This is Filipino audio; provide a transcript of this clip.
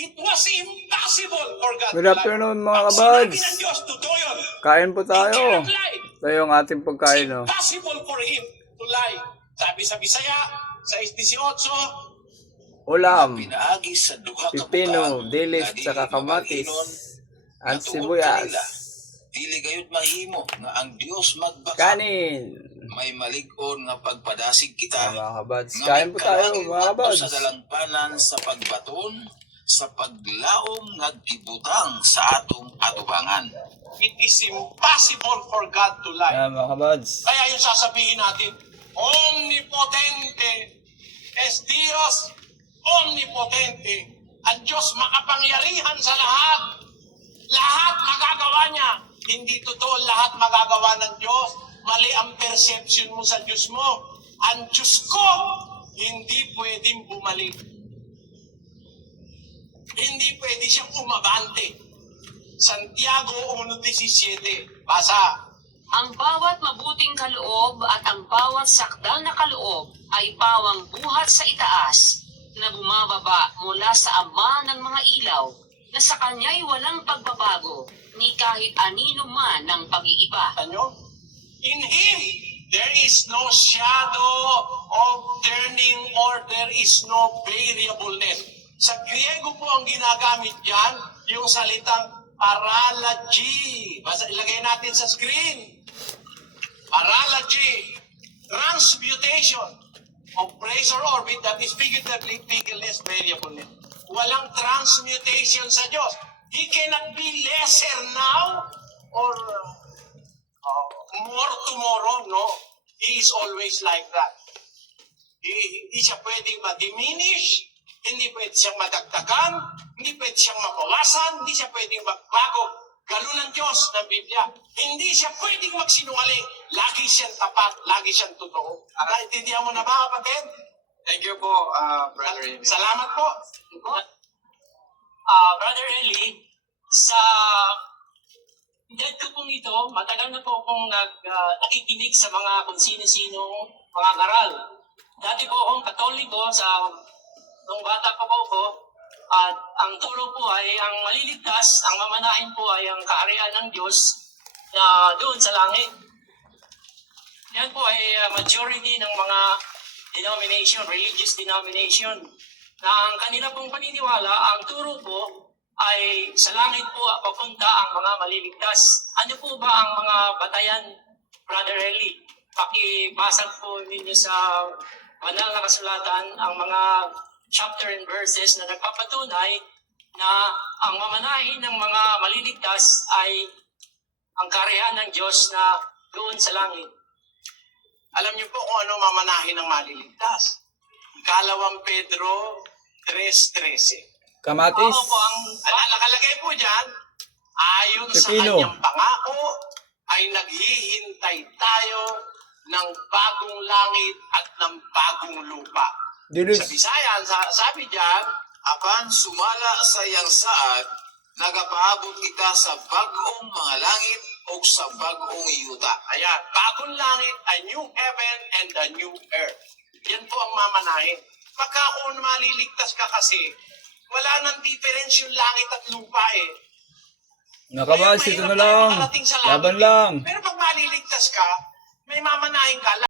It was impossible for God Good to lie. afternoon mga Pag kabads. sinabi ng Diyos, totoo yun. Kain po He tayo. cannot lie. Ito yung ating pagkain. It's Oh. impossible for Him to lie. Sabi sa Bisaya, sa 6:18, Ulam, Pinaagi sa duha ka pipino, bukaan, dilis, nga dili tsaka kamatis, mabalhinon, at nga tungod sibuyas. kanila, dili gayud mahimo nga ang Dios magbaka. Kanin. May malig-on nga pagpadasig kita. Mga kabads. Nga Kain may po tayo kalangin mga ngadto kabads. sa dalangpanan sa pagbaton, sa paglaom nga gibutang sa atong atubangan. it is impossible for God to lie. Mga kabads. Kaya yung sasabihin natin, omnipotente es Dios, omnipotente. Ang Diyos makapangyarihan sa lahat. Lahat magagawa niya. Hindi totoo lahat magagawa ng Diyos. Mali ang perception mo sa Diyos mo. Ang Diyos ko, hindi pwedeng bumalik. Hindi pwede siyang umabante. Santiago 1:17. Basa. Ang bawat mabuting kaloob at ang bawat sakdal na kaloob ay pawang buhat sa itaas, na bumababa mula sa Ama ng mga ilaw, na sa Kanya'y walang pagbabago, ni kahit anino man ng pag-iiba. Ano? In Him, there is no shadow of turning or there is no variableness. Sa Griego po ang ginagamit dyan, yung salitang paralogy. Basta ilagay natin sa screen. Paralogy. Transmutation of place or orbit that is figuratively figureless variableness. Walang transmutation sa Diyos. He cannot be lesser now or more tomorrow. No. He is always like that. Hindi siya pwedeng ma-diminish, hindi pwede siyang madagdagan, hindi pwede siyang mabawasan, hindi siya pwedeng magbago. Ganun ang Diyos ng Biblia. Hindi siya pwedeng magsinungaling. Lagi siyang tapat, lagi siyang totoo. Naintindihan mo na ba, kapatid? Thank you po, Brother Eli. Salamat po. Brother Eli, sa edad ko pong ito, matagal na po akong nakikinig sa mga kung sino-sino mga ngaral. Dati po akong Katoliko nung bata pa po ako, at ang turo po ay ang maliligtas, ang mamanahin po ay ang kaharian ng Diyos na doon sa langit. Yan po ay majority ng mga denomination, religious denomination, na ang kanila pong paniniwala, ang turo po ay sa langit po papunta ang mga maliligtas. Ano po ba ang mga batayan, Brother Eli? Pakibasag po ninyo sa banal na kasulatan ang mga chapter and verses na nagpapatunay na ang mamanahin ng mga maliligtas ay ang kaharian ng Diyos na doon sa langit. Alam niyo po kung ano mamanahin ng maliligtas. 2 Pedro 3:13. Kamatis. Ako po ang Nakalagay po dyan, ayon sa Pipino. kanyang pangako, ay naghihintay tayo ng bagong langit at ng bagong lupa. Dilis. Sa Bisaya, sabi dyan, Apan sumala sa iyang saad, nagapaabot kita sa bag-ong mga langit o sa bag-ong yuta. ayan, bagong langit, a new heaven and a new earth. Yan po ang mamanahin. Pagka kung maliligtas ka kasi, wala nang difference yung langit at lupa eh. Mga kabads, Kaya ito mahirap na tayo lang. makarating sa langit Laban eh. lang. Pero pag maliligtas ka, may mamanahin ka.